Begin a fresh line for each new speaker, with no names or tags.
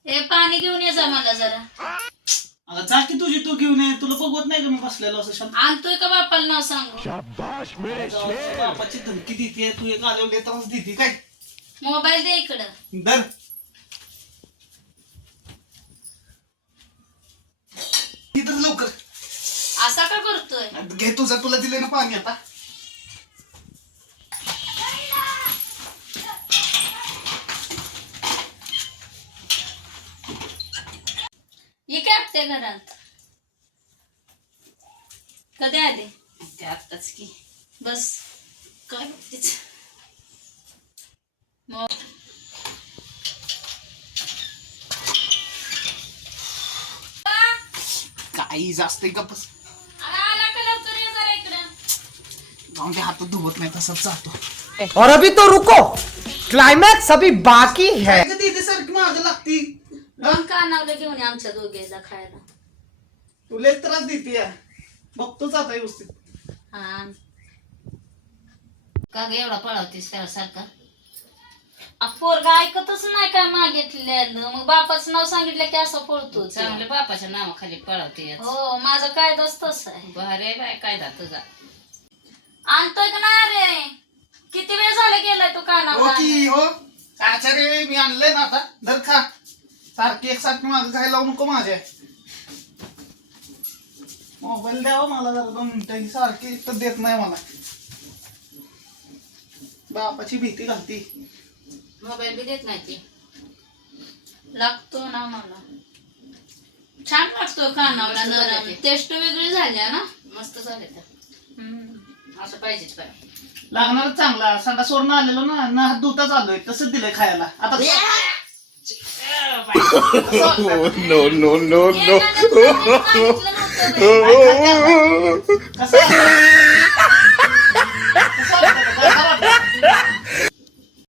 ए पाणी घेऊन ये जा मला जरा.
अगं जा की तुझी तू घेऊन ये. तुला बघवत नाही का मी बसलेलो असं शांत.
आणतोय का बापाला नाव सांगू.
बापाची धमकी देते तू. एक आल्यावर त्रास देते काय.
मोबाईल दे इकडं.
दर इथं लवकर
असा का करतोय.
घे तुझा. तुला दिले ना पाणी आता.
ये काय आपल्या घरात कधी आले.
ते आत्ताच की.
बस
काय बघतेच.
काही जास्त गप्पस
आला का लवकर ये जरा इकडं.
जाऊन ते हात धुवत नाही तसंच जातो.
और अभी तो रुको, क्लाइमैक्स अभी बाकी है.
दीदी सारखी माग लागती.
मग कानावलं घेऊन ये आमच्या दोघेला खायला.
तुला त्रास देते. बघतोच आता व्यवस्थित.
हा
का ग एवढा पळवतीस त्याला सारखा.
पोरगा ऐकतच नाही काय मागितलेलं. मग बापाचं नाव सांगितलं की असं पळतो.
चांगलं बापाच्या नावाखाली पळवते.
हो माझं कायदाच तसं आहे.
बरे बाय कायदा तुझा.
आणतोय का नाही रे. किती वेळ झाला गेलाय तू
हो
कानावर.
की हो. आचार्य मी आणलंय ना आता. धर खा. सारखी एकसारखी माग काय लावू नको माझ्या. मोबाईल द्यावा मला जरा 2 मिनिटं. ही सारखी तर देत नाही मला. बापाची भीती घालती.
मोबाईल बी देत नाही ती.
लागतो ना मला. छान लागतो कानावला.
मस्त
नरम
झाले ते.
टेस्ट वेगळी झाली ना.
मस्त झाले तर. असं पाहिजेच पाय.
लागणारच चांगला. संडा सोडून आलेलो ना. ना हात धुताच आलोय. तसंच दिलंय खायला आता.
No, no, no, no.
कसं